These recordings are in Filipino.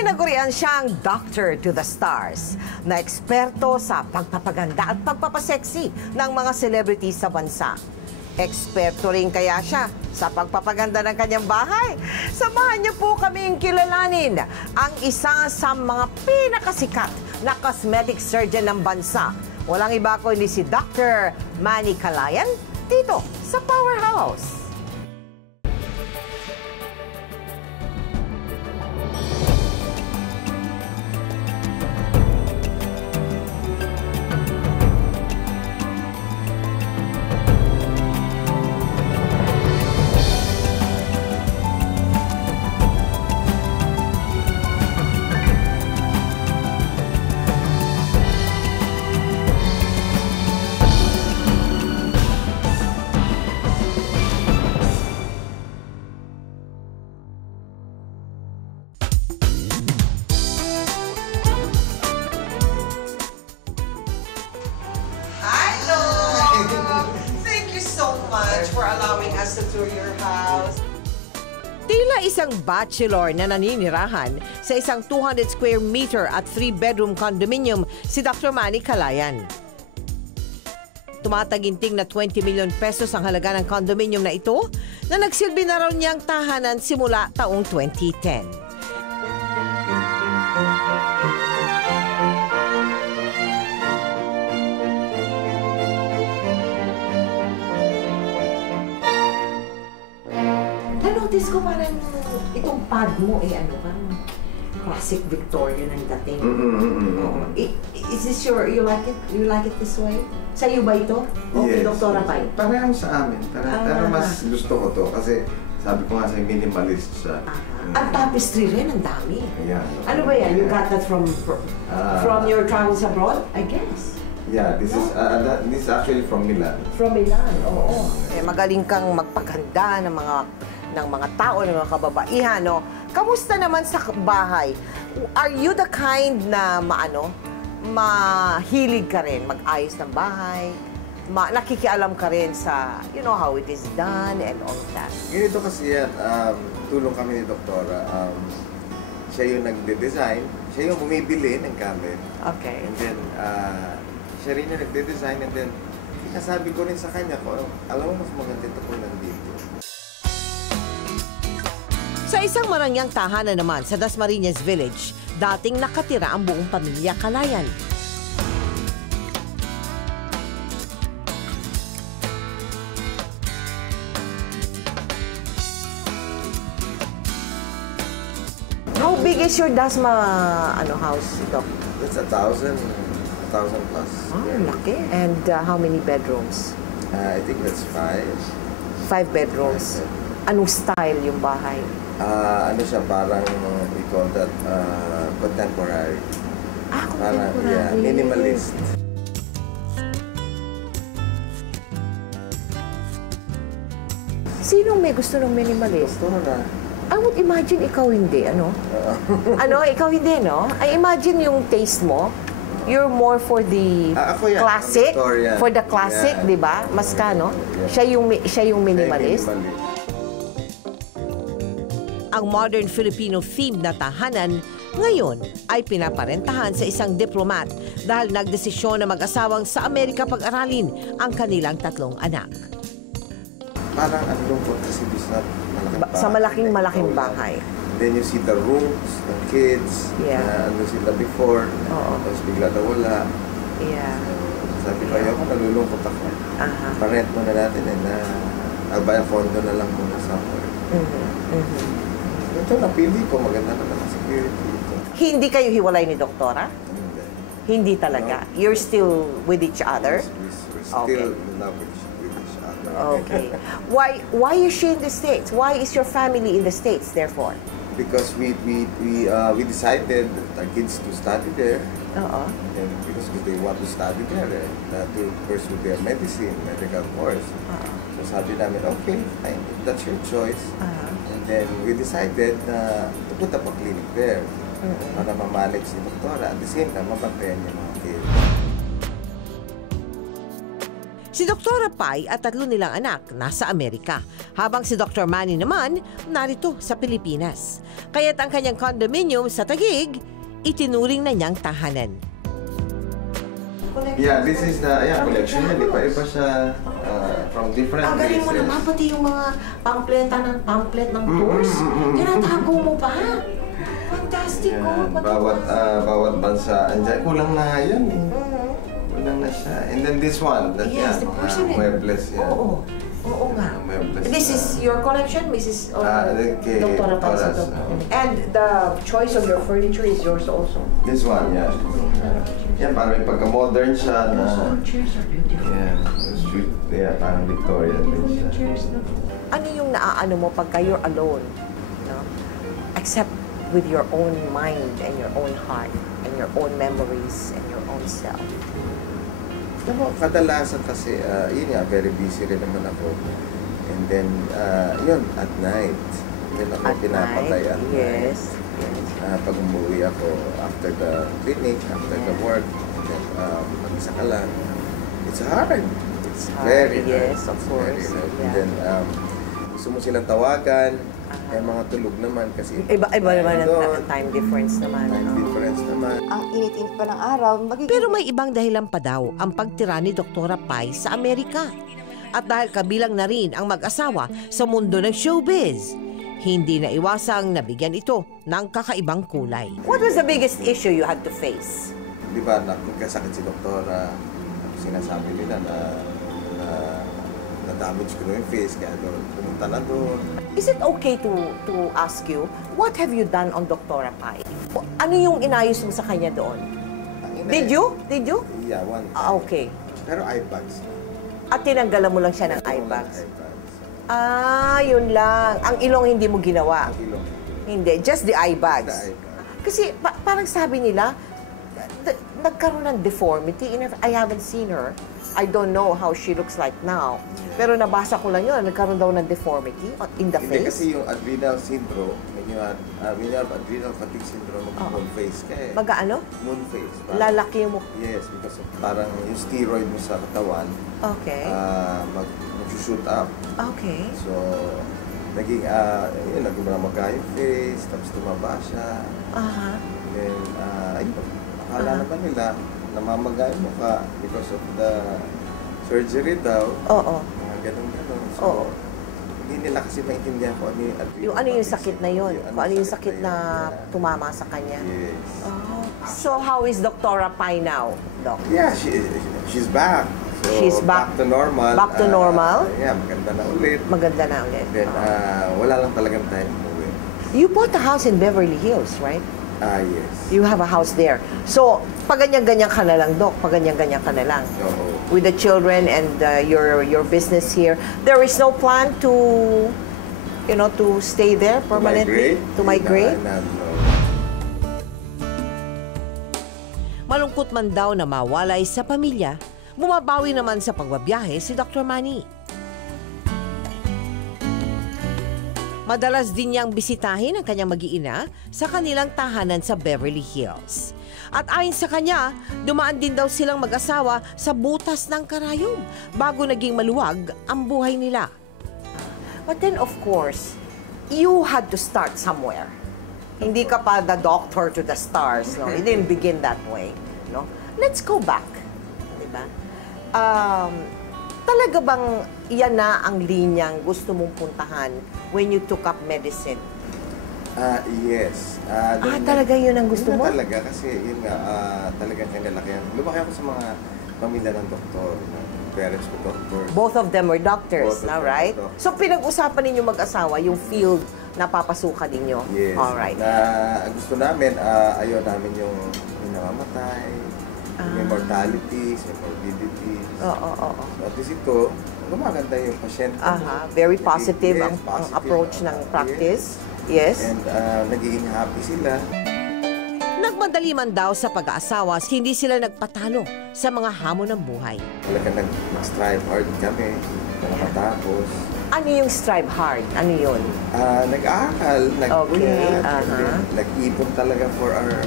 Tinagurian siyang Doctor to the Stars na eksperto sa pagpapaganda at pagpapaseksi ng mga celebrities sa bansa. Eksperto rin kaya siya sa pagpapaganda ng kanyang bahay. Samahan niyo po kaming kilalanin ang isa sa mga pinakasikat na cosmetic surgeon ng bansa. Walang iba kundi si Dr. Manny Calayan dito sa Powerhouse. For allowing us to tour your house. Tila isang bachelor na naninirahan sa isang 200 square meter at 3-bedroom condominium si Dr. Manny Calayan. Tumataginting na 20 million pesos ang halaga ng condominium na ito na nagsilbi na raw niyang tahanan simula taong 2010. Na-notice ko parang itong pad mo parang classic Victorian ang dating. Is this you like it? You like it this way? Sa'yo ba ito? O kay Doktora pa ito? Parang sa amin. Pero mas gusto ko to kasi sabi ko nga sa'yo minimalist siya. Ang tapestry rin, ang dami. Yeah. Ano ba yan? You got that from your travels abroad, I guess? Yeah, this is actually from Milan. From Milan, oo. Magaling kang magpaganda ng mga tao, ng mga kababaihan, no? Kamusta naman sa bahay? Are you the kind na mahilig ka rin, mag-ayos ng bahay? Nakikialam ka rin sa, you know, how it is done and all of that? Ganito kasi yan, tulong kami ni Doktora. Siya yung nagde-design, siya yung bumibili ng gamit. Okay. And then, siya rin yung nagde-design and then, nasabi ko rin sa kanya ko, alam mo, mas maganda ito kung nandito. Sa isang marangyang tahanan naman sa Dasmariñas Village, dating nakatira ang buong pamilya Calayan. How big is your Dasma house, Doc? It's 1,000 plus. Oh, laki. And how many bedrooms? I think that's 5. 5 bedrooms. Anong style yung bahay? Ano siya, parang we call that contemporary. Contemporary. Parang, yeah, minimalist. Sinong may gusto ng minimalist? Gusto na. I would imagine ikaw hindi, ikaw hindi, no? I imagine yung taste mo, you're more for the classic, for the classic, yeah. Di ba? Mas ka, no? Yeah. Siya yung minimalist. Ang modern Filipino-themed na tahanan ngayon ay pinaparentahan sa isang diplomat dahil nagdesisyon na mag-asawang sa Amerika pag-aralin ang kanilang 3 anak. Parang ang lungkot kasi sa malaking bahay. Then you see the rooms, the kids, ano sila before, tapos bigla na wala. Yeah. Sabi ko, ayoko, nalulungkot ako. Parent mo na natin abay ang condo na lang muna somewhere. Ito, napili ko, maganda naman ang security. Hindi kayo hiwalay ni Doktora? Hindi talaga? No. You're still with each other? We're still in love with each other. Okay. Why is she in the States? Why is your family in the States, therefore? Because we decided our kids to study there. And because they want to study there, to pursue their medical course. So sabi namin, okay, fine, that's your choice. And then we decided to put up a clinic there para ma-manage si Doktora. At the same time, mabantayan yung mga kids. Si Dr. Pai at 3 nilang anak nasa Amerika, habang si Dr. Manny naman narito sa Pilipinas. Kaya't ang kanyang condominium sa Taguig, itinuring na niyang tahanan. Yeah, this is the collection. Iba-iba siya from different Ang galing mo naman, pati yung mga pamphlet ng tours. Tinatago mo pa. Fantastic ko. Bawat bansa. Andiyan, kulang na nga yan. Kulang na siya. And then this one, that Yes, the porcelain. muebles yan. Oo nga. Muebles. This is your collection, Mrs. Okay. Dr. Pansito. And the choice of your furniture is yours also. This one, yeah. Yan, parang may pagka-modern siya na... Chairs are beautiful. Yeah, parang Victorian din siya. Ano yung naaano mo pagka you're alone? No? Except with your own mind and your own heart and your own memories and your own self. Ako, kadalasan kasi, yun nga, very busy rin naman ako. And then, yun, at night. Then ako pinapatay at night. Yes. Pag umuwi ako after the clinic, after the work, then mag-isa ka lang. It's hard. It's very hard. Yes, of course. And then, gusto mo silang tawagan, mga tulog naman kasi... Iba naman ang time difference naman. Time difference naman. Ang init-init pa ng araw, magiging... Pero may ibang dahilan pa daw ang pagtira ni Dr. Pai sa Amerika. At dahil kabilang na rin ang mag-asawa sa mundo ng showbiz, hindi na iwasang nabigyan ito ng kakaibang kulay. What was the biggest issue you had to face? Di ba, nagkasakit si doktora, sinasabi nila na damage ko na yung face, kaya doon, pumunta na doon. Is it okay to ask you, what have you done on Dr. Pai? Ano yung inayos mo sa kanya doon? Did you? Yeah, one time. Okay. Pero eye bags. At tinanggalan mo lang siya ng eye bags? Eye bags. Yun lang. Ang ilong hindi mo ginawa? Ang ilong. Hindi, just the eye bags. The eye bags. Kasi parang sabi nila, nagkaroon ng deformity. I haven't seen her. I don't know how she looks like now. Pero nabasa ko lang yun, nagkaroon daw ng deformity in the Hindi face. kasi yung adrenal syndrome, when you have adrenal fatigue syndrome, moon face ka eh. Mag-ano? Moon face. Lalaki mo. Yes, because of, parang yung steroid mo sa katawan, Okay. mag-shoot up. Okay. So, naging, nagmamaga yung face, tapos tumaba siya. Aha. Then, ayun, akala naman nila, namamaga yung mukha because of the surgery daw. Oo. Mga ganun-ganun. So, Oo. hindi nila kasi maintindihan kung ano yung adrenal. Yung ano yung sakit na yun? Kung ano yung sakit na yun. tumama sa kanya? Yes. Oh. So, how is Dr. Pai now, Doc? Yeah, she's back. So, She's back to normal. back to normal? Yeah, maganda na ulit. Maganda na ulit. Then, wala lang talagang time umuwi. You bought a house in Beverly Hills, right? Yes. You have a house there. So, pag ganyan-ganyan ka na lang, Doc, pag ganyan-ganyan ka na lang. Oo. With the children and your business here, there is no plan to, to stay there permanently? To migrate? No. Malungkot man daw na mawalay sa pamilya, bumabawi naman sa pagbabiyahe si Dr. Manny. Madalas din niyang bisitahin ang kanyang mag-iina sa kanilang tahanan sa Beverly Hills. At ayon sa kanya, dumaan din daw silang mag-asawa sa butas ng karayom bago naging maluwag ang buhay nila. But then of course, you had to start somewhere. Hindi ka pa the doctor to the stars, no? It didn't begin that way, no? Let's go back, di ba? Talaga bang yan na ang linyang gusto mong puntahan when you took up medicine? Yes. Talaga yun ang gusto mo? Talaga, kasi yun nga, talagang kinalakihan. Lumaki ako sa mga pamilya ng doktor. Parents ko doctor. Both of them were doctors, Both of na them right? were doctors. So pinag-usapan ninyo mag-asawa yung field na papasukan ninyo? Yes. All right. Gusto namin, ayaw namin yung namamatay, may mortalities, may morbidities. Oo. So at least ito, gumaganda yung pasyente. Very positive Yes, ang positive approach ng practice. Yes. And nagiging happy sila. Nagmadali man daw sa pag-aasawa, hindi sila nagpatalo sa mga hamon ng buhay. Talaga nag-strive hard kami para matapos. Ano yung strive hard? Ano yun? Nag-aaral, Okay, nag-ipon talaga for our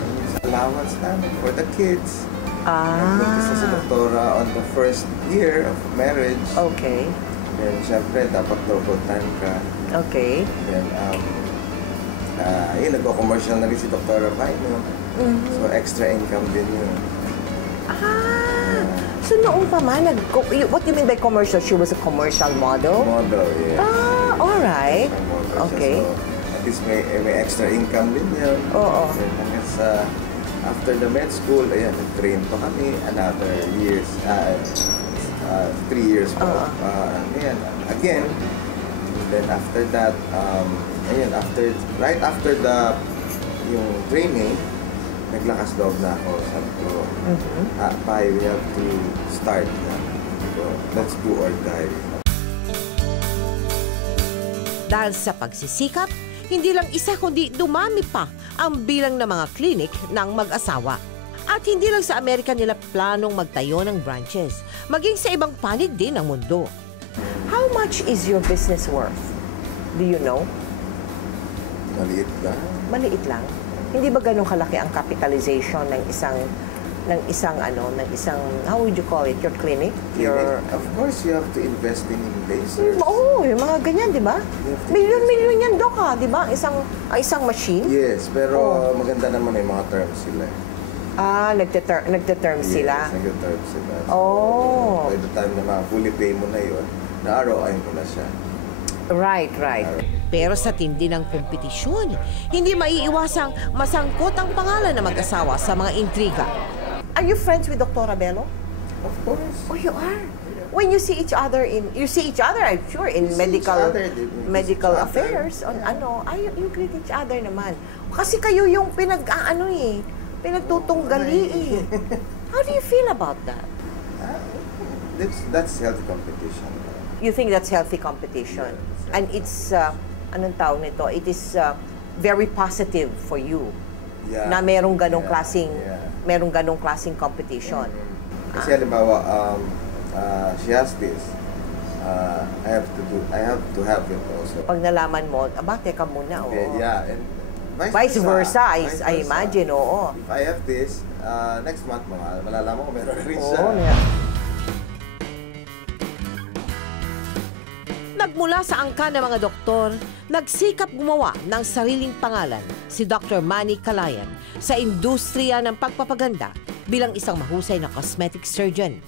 allowance namin, for the kids. Nagbuntis na si Doktora on the first year of marriage. Okay. Then, syempre, dapat double time ka. Okay. Then, nagko-commercial na rin si Doktora Paino. So, extra income din yun. So noong pa man, what do you mean by commercial? She was a commercial model? Model, yeah. Alright. Okay. So, at least may extra income din yun. Oo. Then, hanggang sa, after the med school, ayan, nag-train pa kami another years. 3 years pa. Ayan, again. And then after that, right after yung training, naglakas loob na ako. Sabi ko, Pai, we have to start na. So, let's do or die. Dahil sa pagsisikap, hindi lang isa kundi dumami pa ang bilang ng mga clinic ng mag-asawa. At hindi lang sa Amerika nila planong magtayo ng branches, maging sa ibang panig din ng mundo. How much is your business worth? Do you know? Maliit lang. Maliit lang. Hindi ba ganun kalaki ang capitalization ng isang how would you call it, your clinic? Of course, you have to invest in lasers. Oo, yung mga ganyan, di ba? Milyon-milyon yan, Dok, ha? Di ba? Ang isang machine? Yes, pero maganda naman yung mga terms sila. Nagte-term sila? Yes, nagte-term sila. So, Oh. by the time na fully pay mo na yun, na-ROI mo na siya. Right. Pero sa tindi ng kompetisyon, hindi maiiwasang masangkot ang pangalan ng mag-asawa sa mga intriga. Are you friends with Dr. Bello? Of course. Oh, you are? When you see each other I'm sure, in medical affairs, you greet each other naman. Kasi kayo yung pinagtutunggali eh. How do you feel about that? That's healthy competition. You think that's healthy competition? Yeah, And it's, anong tawag nito? It is very positive for you Yeah. na merong ganong Yeah. klaseng competition. Kasi halimbawa, she has this. I have to have it also. Pag nalaman mo, teka muna, oo. Yeah, and Vice versa, I imagine, oo. If I have this, next month, malalaman ko meron na rin siya. Oo, Nagmula sa angka ng mga doktor, nagsikap gumawa ng sariling pangalan si Dr. Manny Calayan sa industriya ng pagpapaganda bilang isang mahusay na cosmetic surgeon.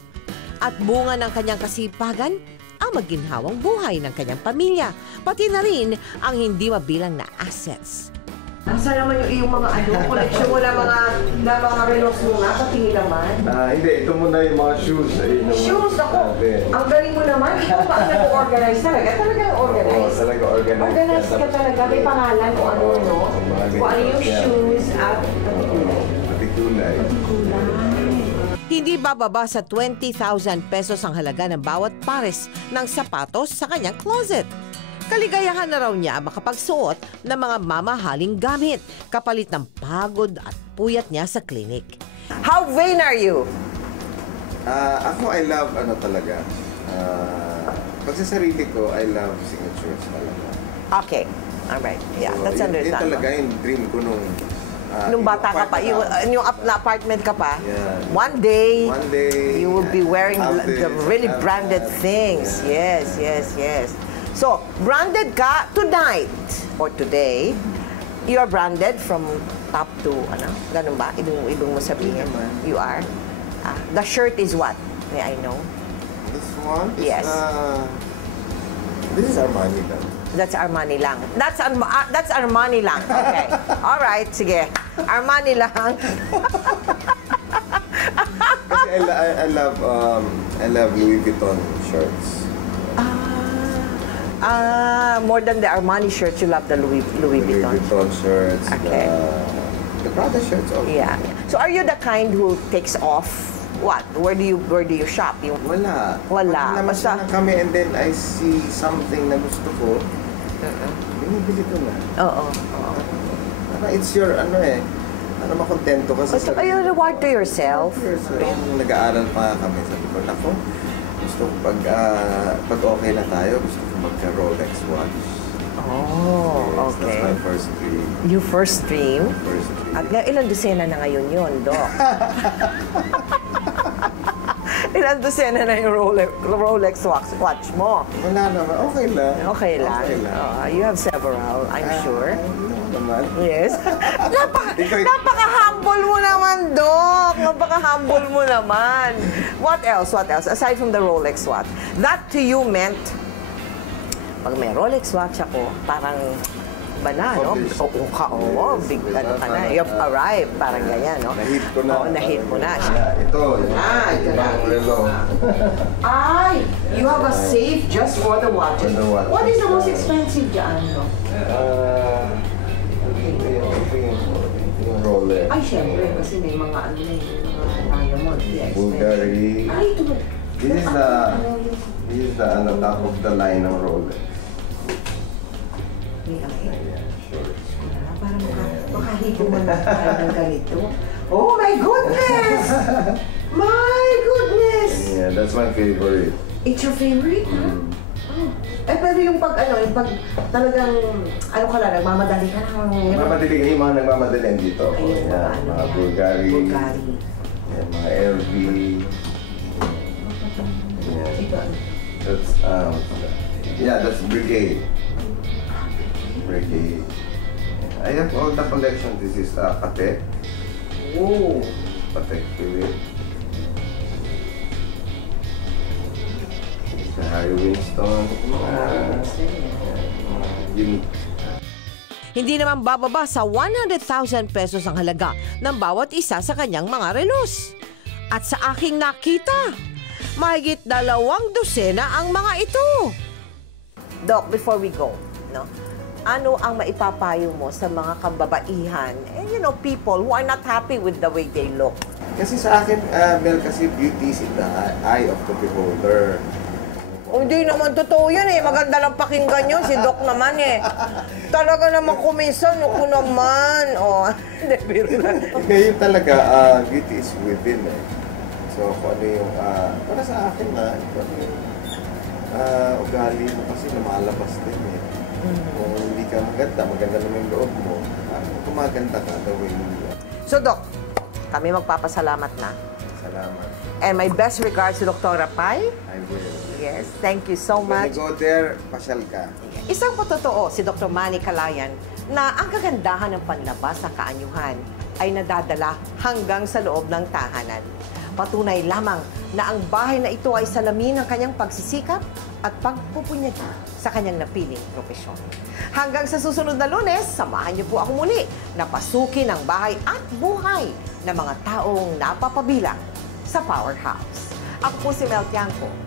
At bunga ng kanyang kasipagan, ang maginhawang buhay ng kanyang pamilya, pati na rin ang hindi mabilang na assets. Asa naman yung mga collection mo na mga relos mo nga, patingin naman. Hindi, ito muna yung mga shoes. Shoes, ako. Ang galing mo naman. Ikaw ba ang nag-organize talaga? Talagang organize? Oo, talaga organize. Organize ka talaga. May pangalan kung ano, no? Kung ano yung shoes at Patikulay. Hindi bababa sa 20,000 pesos ang halaga ng bawat pares ng sapatos sa kanyang closet. Kaligayahan na raw niya makapagsuot ng mga mamahaling gamit kapalit ng pagod at puyat niya sa clinic. How vain are you? Ako, I love talaga. Pag sa sarili ko, I love signatures talaga. Okay. Alright. Yeah, So, that's yun understandable. talaga yung dream ko Nung bata ka pa, yung apartment ka pa, Yeah. one day, you will be wearing have the this, really have branded that. things. Yeah. Yes. So, branded ka tonight or today, you are branded from top to, ganun ba? Ibig mo sabihin? Hindi naman. You are? The shirt is what? May I know? This one is, Yes. This is Armani lang. That's Armani lang. That's Armani lang. Okay. All right, sige. Armani lang. Kasi I love Louis Vuitton shirts. More than the Armani shirts, you love the Louis Vuitton. Louis Vuitton shirts. Okay. The Prada shirts also. Yeah. So are you the kind who takes off? What? Where do you shop? Wala. Wala. Pag Basta- naman kami and then I see something na gusto ko, binibili ko na. Oo. It's your, para makontento ka sa Basta you reward to yourself. Nung nag-aaral pa kami, sabi ko, naku, gusto ko pag okay na tayo, gusto ko magka-Rolex watch. Oh, Yes, okay. That's my first dream. You first dream? First dream. At ilang dosena na ngayon yun, Doc? Ilan dosena na yung Rolex watch mo? Wala naman. Okay lang. Okay lang. Okay lang. You have several, I'm sure. Naman. Yes. Napaka-humble mo naman, Doc. Napaka-humble mo naman. What else? What else? Aside from the Rolex watch. That to you meant, pag may Rolex watch ako, parang ba na, no? Oo, big ano ka na. You've arrived. Parang ganyan, no? Nahit ko na. Oo, nahit mo na. Ito, ibang relo. Ay, you have a safe just for the watches. For the watches. What is the most expensive dyan, no? Ito yung Rolex. Ay, syempre, kasi may mga ano na yung mga diamond. Bulgari. Ay, ito. This is the top of the line ng Rolex. Sure. Para makahito mo na tayo ng ganito. Oh my goodness! My goodness! Yeah, that's my favorite. It's your favorite, huh? Oh. Eh, pero yung pag, yung pag talagang, ano ka lang, nagmamadali ka lang. Nagmamadali kayo, mga nagmamadali dito. Ayun, Yeah, mga yan. Bulgari. Bulgari. Yeah, mga LV. Yeah. Ito, ano? That's, that's Brigade. Brigade. I have all the collection. This is Patek. Oh. Patek Philippe. This is Harry Winston. Unique. Hindi naman bababa sa 100,000 pesos ang halaga ng bawat isa sa kanyang mga relos. At sa aking nakita, mahigit 2 dosena ang mga ito. Doc, before we go, no? Ano ang maipapayo mo sa mga kababaihan and people who are not happy with the way they look? Kasi sa akin, Mel, kasi beauty is in the eye of the beholder. Hindi naman totoo yan eh. Maganda lang pakinggan yun. Si Doc naman eh. Talaga naman kuminsan. Ako naman. Oh, hindi, biro lang. Ngayon talaga, beauty is within eh. So, kung ano yung, para sa akin kung ano yung ugali mo kasi lumalabas din eh. Kung hindi ka maganda naman yung loob mo, kumaganda ka the way you are. So, Doc, kami magpapasalamat na. Salamat. And my best regards to Dr. Pai. I will. Yes, thank you so When much. you go there, pasyal ka. Isang patotoo si Dr. Manny Calayan na ang kagandahan ng panlabas sa kaanyuhan ay nadadala hanggang sa loob ng tahanan. Patunay lamang na ang bahay na ito ay salamin ng kanyang pagsisikap at pagpupunyagi sa kanyang napiling propesyon. Hanggang sa susunod na Lunes, samahan niyo po ako muli na pasukin ang bahay at buhay ng mga taong napapabilang sa Powerhouse. Ako po si Mel Tiangco.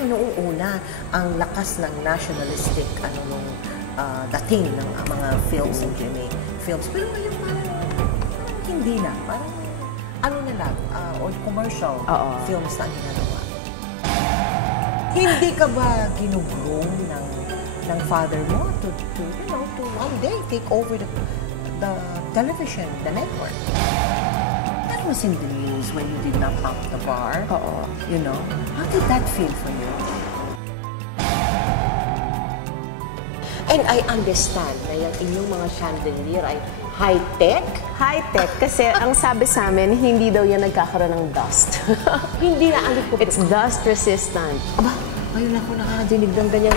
Noong una, ang lakas ng nationalistic nung dating ng mga films ng GMA films. Pero ngayon parang hindi na. Parang na lang, or commercial films na ang ginagawa. Hindi ka ba ginugroom ng father mo to one day take over the television, the network? That was in the news when you did not mount the bar. How did that feel for you? And I understand na yung inyong mga chandelier ay high-tech. High-tech kasi ang sabi sa amin, hindi daw yan nagkakaroon ng dust. Hindi na alikupok. It's dust resistant. Aba, ngayon ako nakadinig ng ganyan.